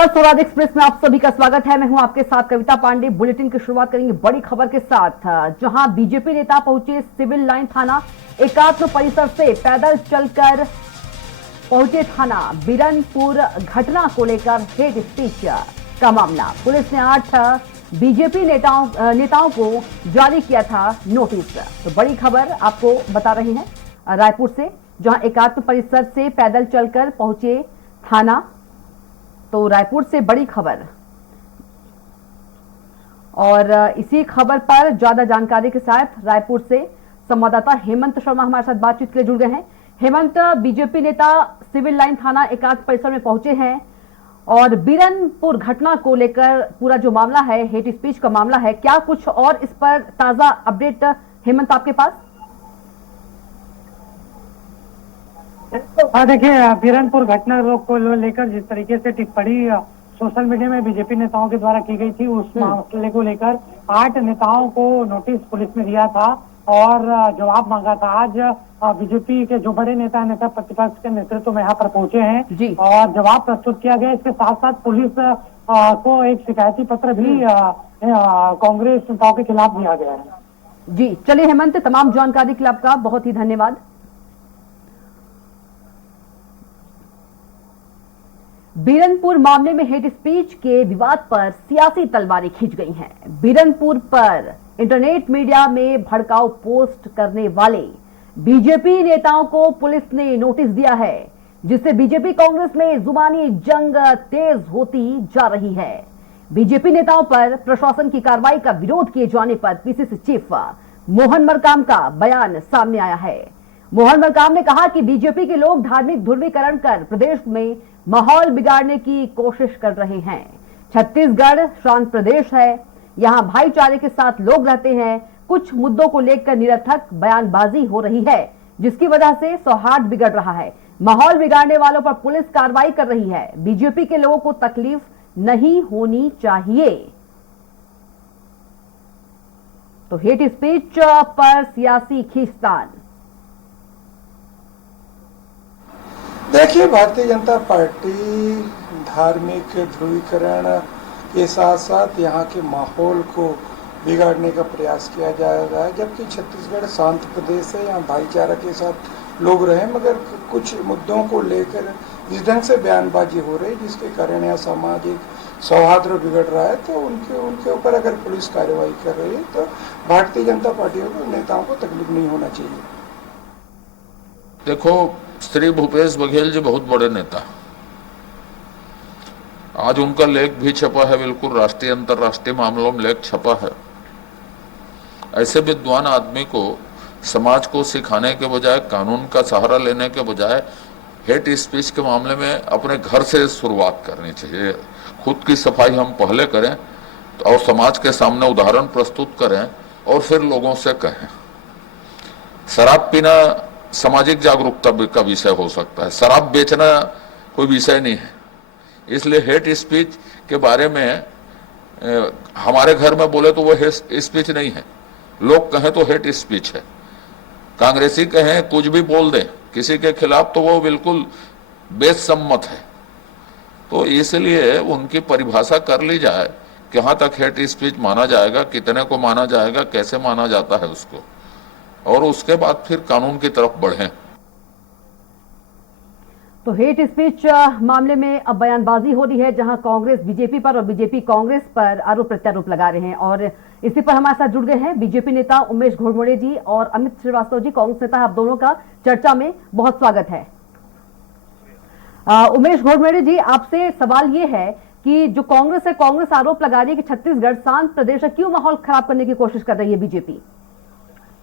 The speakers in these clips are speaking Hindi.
नमस्कार, स्वराज एक्सप्रेस में आप सभी का स्वागत है। मैं हूं आपके साथ कविता पांडे। बुलेटिन की शुरुआत करेंगे बड़ी खबर के साथ, जहां बीजेपी नेता पहुंचे सिविल लाइन थाना। एकात्म परिसर से पैदल चलकर पहुंचे थाना बिरनपुर। घटना को लेकर हेट स्पीच का मामला। पुलिस ने 8 बीजेपी नेताओं को जारी किया था नोटिस। तो बड़ी खबर आपको बता रहे हैं रायपुर से, जहां एकात्म परिसर से पैदल चलकर पहुंचे थाना। तो रायपुर से बड़ी खबर, और इसी खबर पर ज्यादा जानकारी के साथ रायपुर से संवाददाता हेमंत शर्मा हमारे साथ बातचीत के लिए जुड़ गए हैं। हेमंत, बीजेपी नेता सिविल लाइन थाना एकात्म परिसर में पहुंचे हैं और बिरनपुर घटना को लेकर पूरा जो मामला है, हेट स्पीच का मामला है, क्या कुछ और इस पर ताजा अपडेट हेमंत आपके पास? देखिए, बिरनपुर घटना को लेकर जिस तरीके से टिप्पणी सोशल मीडिया में बीजेपी नेताओं के द्वारा की गई थी, उस मसले को लेकर 8 नेताओं को नोटिस पुलिस ने दिया था और जवाब मांगा था। आज बीजेपी के जो बड़े नेता प्रतिपक्ष के नेतृत्व में यहाँ पर पहुंचे हैं और जवाब प्रस्तुत किया गया। इसके साथ साथ पुलिस को एक शिकायती पत्र भी कांग्रेस नेताओं के खिलाफ दिया गया है। जी चलिए हेमंत, तमाम जानकारी के लिए आपका बहुत ही धन्यवाद। बिरनपुर मामले में हेट स्पीच के विवाद पर सियासी तलवारें खींच गई हैं। बिरनपुर पर इंटरनेट मीडिया में भड़काऊ पोस्ट करने वाले बीजेपी नेताओं को पुलिस ने नोटिस दिया है, जिससे बीजेपी कांग्रेस में जुबानी जंग तेज होती जा रही है। बीजेपी नेताओं पर प्रशासन की कार्रवाई का विरोध किए जाने पर पीसीसी चीफ मोहन मरकाम का बयान सामने आया है। मोहन मरकाम ने कहा कि बीजेपी के लोग धार्मिक ध्रुवीकरण कर प्रदेश में माहौल बिगाड़ने की कोशिश कर रहे हैं। छत्तीसगढ़ शांत प्रदेश है, यहां भाईचारे के साथ लोग रहते हैं। कुछ मुद्दों को लेकर निरर्थक बयानबाजी हो रही है, जिसकी वजह से सौहार्द बिगड़ रहा है। माहौल बिगाड़ने वालों पर पुलिस कार्रवाई कर रही है। बीजेपी के लोगों को तकलीफ नहीं होनी चाहिए। तो हेट स्पीच पर सियासी खींचतान। देखिए, भारतीय जनता पार्टी धार्मिक ध्रुवीकरण के साथ साथ यहाँ के माहौल को बिगाड़ने का प्रयास किया जा रहा है, जबकि छत्तीसगढ़ शांत प्रदेश है, यहाँ भाईचारा के साथ लोग रहे। मगर कुछ मुद्दों को लेकर जिस ढंग से बयानबाजी हो रही है, जिसके कारण यहाँ सामाजिक सौहार्द बिगड़ रहा है, तो उनके ऊपर अगर पुलिस कार्रवाई कर रही है तो भारतीय जनता पार्टी को नेताओं को तकलीफ नहीं होना चाहिए। देखो, श्री भूपेश बघेल जी बहुत बड़े नेता, आज उनका लेख भी छपा है, बिल्कुल राष्ट्रीय अंतर्राष्ट्रीय मामलों में लेख छपा है। ऐसे विद्वान आदमी को समाज को सिखाने के बजाय, कानून का सहारा लेने के बजाय हेट स्पीच के मामले में अपने घर से शुरुआत करनी चाहिए। खुद की सफाई हम पहले करें और समाज के सामने उदाहरण प्रस्तुत करें और फिर लोगों से कहें। शराब पीना सामाजिक जागरूकता का विषय हो सकता है, शराब बेचना कोई विषय नहीं है। इसलिए हेट स्पीच के बारे में हमारे घर में बोले तो वो हेट स्पीच नहीं है, लोग कहें तो हेट स्पीच है। कांग्रेसी कहें कुछ भी बोल दें किसी के खिलाफ तो वो बिल्कुल बेसम्मत है। तो इसलिए उनकी परिभाषा कर ली जाए, कहाँ तक हेट स्पीच माना जाएगा, कितने को माना जाएगा, कैसे माना जाता है उसको, और उसके बाद फिर कानून की तरफ बढ़ें। तो हेट स्पीच मामले में अब बयानबाजी हो रही है, जहां कांग्रेस बीजेपी पर और बीजेपी कांग्रेस पर आरोप प्रत्यारोप लगा रहे हैं। और इसी पर हमारे साथ जुड़ गए हैं बीजेपी नेता उमेश घोड़मोड़े जी और अमित श्रीवास्तव जी, कांग्रेस नेता। आप दोनों का चर्चा में बहुत स्वागत है। उमेश घोड़मोड़े जी, आपसे सवाल ये है कि जो कांग्रेस है, कांग्रेस आरोप लगा रही है कि छत्तीसगढ़ शांत प्रदेश है, क्यों माहौल खराब करने की कोशिश कर रही है बीजेपी?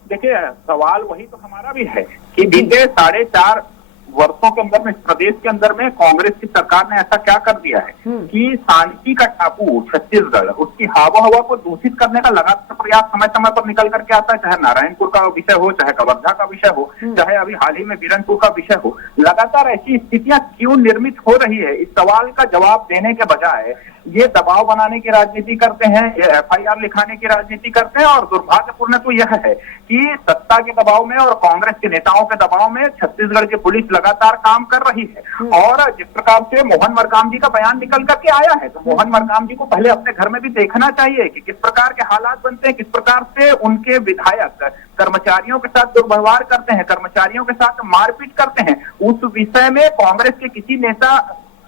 देखिए, सवाल वही तो हमारा भी है कि बीते 4.5 वर्षों के अंदर में इस प्रदेश के अंदर में कांग्रेस की सरकार ने ऐसा क्या कर दिया है कि शांति का टापू छत्तीसगढ़, उसकी हवा को दूषित करने का लगातार प्रयास समय समय पर निकल करके आता है। चाहे नारायणपुर का विषय हो, चाहे कवर्धा का विषय हो, चाहे अभी हाल ही में बिरनपुर का विषय हो, लगातार ऐसी स्थितियां क्यों निर्मित हो रही है? इस सवाल का जवाब देने के बजाय ये दबाव बनाने की राजनीति करते हैं, ये एफआईआर लिखाने की राजनीति करते हैं। और दुर्भाग्यपूर्ण तो यह है कि सत्ता के दबाव में और कांग्रेस के नेताओं के दबाव में छत्तीसगढ़ की पुलिस लगातार काम कर रही है। और जिस प्रकार से मोहन मरकाम जी का बयान निकल करके आया है, तो मोहन मरकाम जी को पहले अपने घर में भी देखना चाहिए कि किस प्रकार के हालात बनते हैं, किस प्रकार से उनके विधायक कर्मचारियों के साथ दुर्व्यवहार करते हैं, कर्मचारियों के साथ मारपीट करते हैं। उस विषय में कांग्रेस के किसी नेता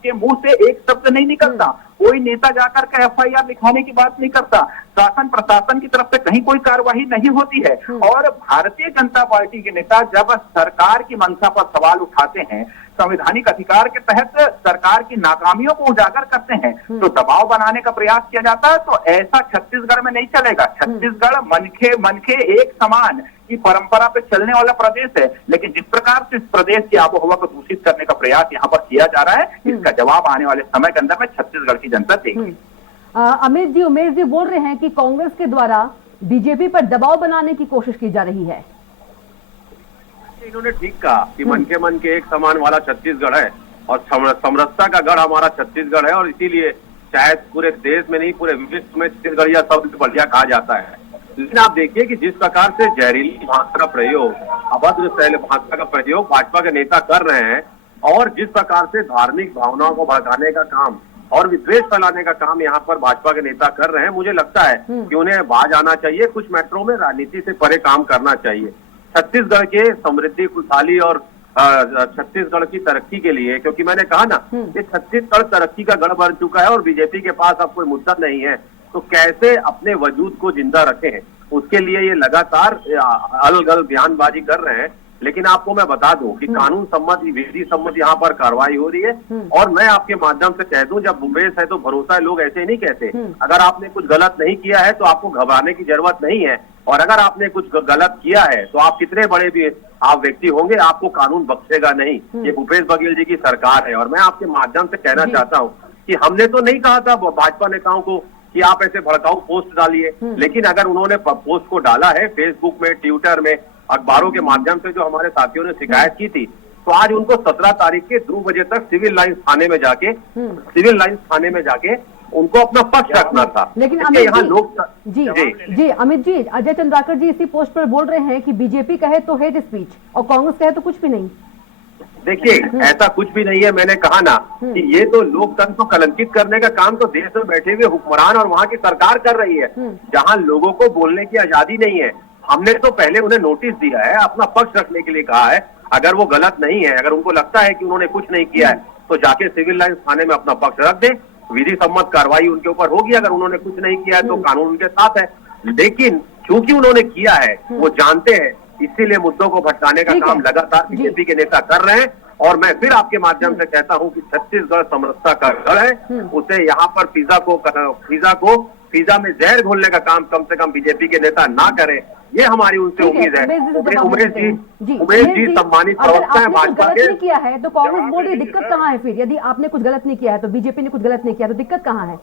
के मुंह से एक शब्द नहीं निकलता। कोई नेता जाकर के एफआईआर लिखाने की बात नहीं करता। शासन प्रशासन की तरफ से कहीं कोई कार्यवाही नहीं होती है। और भारतीय जनता पार्टी के नेता जब सरकार की मंशा पर सवाल उठाते हैं, संवैधानिक अधिकार के तहत सरकार की नाकामियों को उजागर करते हैं, तो दबाव बनाने का प्रयास किया जाता है। तो ऐसा छत्तीसगढ़ में नहीं चलेगा। छत्तीसगढ़ मनखे एक समान की परंपरा पे चलने वाला प्रदेश है, लेकिन जिस प्रकार से इस प्रदेश की आबोहवा को दूषित करने का प्रयास यहाँ पर किया जा रहा है, इसका जवाब आने वाले समय के अंदर में छत्तीसगढ़ की जनता देगी। अमित जी, उमेश जी बोल रहे हैं कि कांग्रेस के द्वारा बीजेपी पर दबाव बनाने की कोशिश की जा रही है। इन्होंने ठीक कहा कि मन के एक समान वाला छत्तीसगढ़ है और समरसता का गढ़ हमारा छत्तीसगढ़ है, और इसीलिए शायद पूरे देश में नहीं पूरे विश्व में छत्तीसगढ़ या सबसे बढ़िया कहा जाता है। लेकिन आप देखिए कि जिस प्रकार से जहरीली भाषा का प्रयोग, अभद्र शैल भाषा का प्रयोग भाजपा के नेता कर रहे हैं, और जिस प्रकार से धार्मिक भावनाओं को भड़काने का काम और विद्वेष फैलाने का काम यहाँ पर भाजपा के नेता कर रहे हैं, मुझे लगता है कि उन्हें बाज आना चाहिए। कुछ मेट्रो में राजनीति से परे काम करना चाहिए। छत्तीसगढ़ के समृद्धि, खुशहाली और छत्तीसगढ़ की तरक्की के लिए, क्योंकि मैंने कहा ना कि छत्तीसगढ़ तरक्की का गढ़ बन चुका है और बीजेपी के पास अब कोई मुद्दा नहीं है, तो कैसे अपने वजूद को जिंदा रखें, उसके लिए ये लगातार अलग अलग बयानबाजी कर रहे हैं। लेकिन आपको मैं बता दूं कि कानून सम्मत, विधि सम्मत यहाँ पर कार्रवाई हो रही है। और मैं आपके माध्यम से कह दूं, जब भूपेश है तो भरोसा है, लोग ऐसे नहीं कहते। अगर आपने कुछ गलत नहीं किया है तो आपको घबराने की जरूरत नहीं है, और अगर आपने कुछ गलत किया है तो आप कितने बड़े भी आप व्यक्ति होंगे, आपको कानून बख्शेगा नहीं। ये भूपेश बघेल जी की सरकार है। और मैं आपके माध्यम से कहना चाहता हूँ कि हमने तो नहीं कहा था भाजपा नेताओं को कि आप ऐसे भड़काऊ पोस्ट डालिए, लेकिन अगर उन्होंने पोस्ट को डाला है फेसबुक में, ट्विटर में, अखबारों के माध्यम से जो हमारे साथियों ने शिकायत की थी, तो आज उनको 17 तारीख के 2 बजे तक सिविल लाइंस थाने में जाके उनको अपना पक्ष रखना था। लेकिन यहाँ लोग जी अमित जी, अजय चंद्राकर जी इसी पोस्ट पर बोल रहे हैं कि बीजेपी कहे तो हेट स्पीच और कांग्रेस कहे तो कुछ भी नहीं। देखिए, ऐसा कुछ भी नहीं है। मैंने कहा ना कि ये तो लोकतंत्र को कलंकित करने का काम तो देश में बैठे हुए हुक्मरान और वहाँ की सरकार कर रही है, जहाँ लोगों को बोलने की आजादी नहीं है। हमने तो पहले उन्हें नोटिस दिया है, अपना पक्ष रखने के लिए कहा है। अगर वो गलत नहीं है, अगर उनको लगता है कि उन्होंने कुछ नहीं किया है, तो जाके सिविल लाइंस थाने में अपना पक्ष रख दे, विधि सम्मत कार्रवाई उनके ऊपर होगी। अगर उन्होंने कुछ नहीं किया है तो कानून उनके साथ है। लेकिन क्योंकि उन्होंने किया है, वो जानते हैं, इसीलिए मुद्दों को भटकाने का काम लगातार बीजेपी के नेता कर रहे हैं। और मैं फिर आपके माध्यम से कहता हूं कि छत्तीसगढ़ समरसता का गढ़ है, उसे यहाँ पर पिज्जा में जहर घोलने का काम कम से कम बीजेपी के नेता ना करें, ये हमारी उनसे उम्मीद है। उमेश जी सम्मानित प्रवक्ता है भाजपा के। किया है तो कांग्रेस बोल रही दिक्कत कहाँ है? फिर यदि आपने कुछ गलत नहीं किया है तो बीजेपी ने कुछ गलत नहीं किया तो दिक्कत कहाँ है?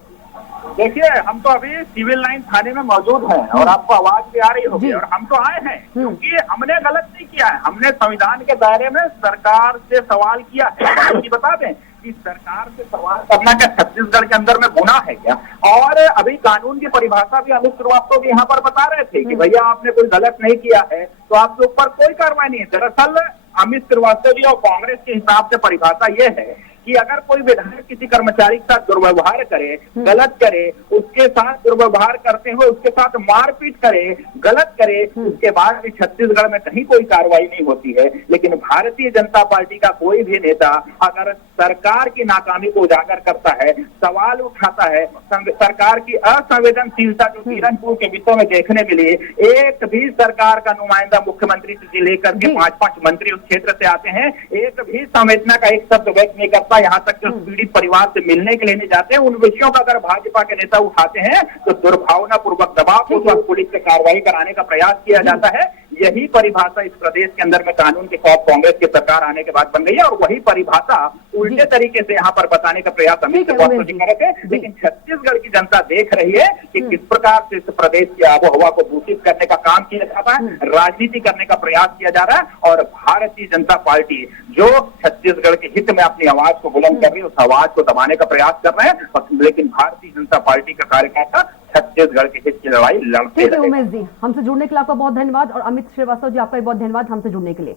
देखिए, हम तो अभी सिविल लाइन थाने में मौजूद हैं और आपको आवाज भी आ रही होगी, और हम तो आए हैं क्योंकि हमने गलत नहीं किया है। हमने संविधान के दायरे में सरकार से सवाल किया है। कि बता दें कि सरकार से सवाल करना क्या छत्तीसगढ़ के अंदर में गुनाह है क्या? और अभी कानून की परिभाषा भी अमित श्रीवास्तव भी यहाँ पर बता रहे थे कि भैया आपने कोई गलत नहीं किया है तो आपके ऊपर कोई कार्रवाई नहीं है। दरअसल अमित श्रीवास्तव जी और कांग्रेस के हिसाब से परिभाषा ये है कि अगर कोई विधायक किसी कर्मचारी के साथ दुर्व्यवहार करे, गलत करे, उसके साथ दुर्व्यवहार करते हुए उसके साथ मारपीट करे, गलत करे, उसके बाद भी छत्तीसगढ़ में कहीं कोई कार्रवाई नहीं होती है। लेकिन भारतीय जनता पार्टी का कोई भी नेता अगर सरकार की नाकामी को उजागर करता है, सवाल उठाता है, सरकार की असंवेदनशीलता जो बीरनपुर के विषय में देखने के लिए एक भी सरकार का नुमाइंदा मुख्यमंत्री से लेकर के 5-5 मंत्री उस क्षेत्र से आते हैं, एक भी संवेदना का एक शब्द व्यक्त नहीं करता। यहाँ तक कि पीड़ित परिवार से मिलने के लिए नहीं जाते हैं। उन विषयों का अगर भाजपा के नेता उठाते हैं तो दुर्भावना पूर्वक दबाव पुलिस से कार्रवाई कराने का प्रयास किया जाता है। यही परिभाषा इस प्रदेश के अंदर में कानून के खिलाफ कांग्रेस की सरकार आने के बाद बन गई है, और वही परिभाषा उल्टे तरीके से यहाँ पर बताने का प्रयास अमित श्रीवास्तव जी कर रहे थे। लेकिन छत्तीसगढ़ की जनता देख रही है कि किस प्रकार से इस प्रदेश की आबोहवा को दूषित करने का काम किया जाता है, राजनीति करने का प्रयास किया जा रहा है। और भारतीय जनता पार्टी जो छत्तीसगढ़ के हित में अपनी आवाज को बुलंद कर रही है, उस आवाज को दबाने का प्रयास कर रहे हैं। लेकिन भारतीय जनता पार्टी का कार्यकर्ता छत्तीसगढ़ के हित की लड़ाई लड़ते रहे। उमेश जी, हमसे जुड़ने के लिए आपका बहुत धन्यवाद, और अमित श्रीवास्तव जी आपका भी बहुत धन्यवाद हमसे जुड़ने के लिए।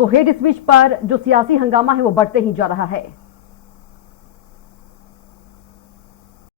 तो हेट स्पीच पर जो सियासी हंगामा है वो बढ़ते ही जा रहा है।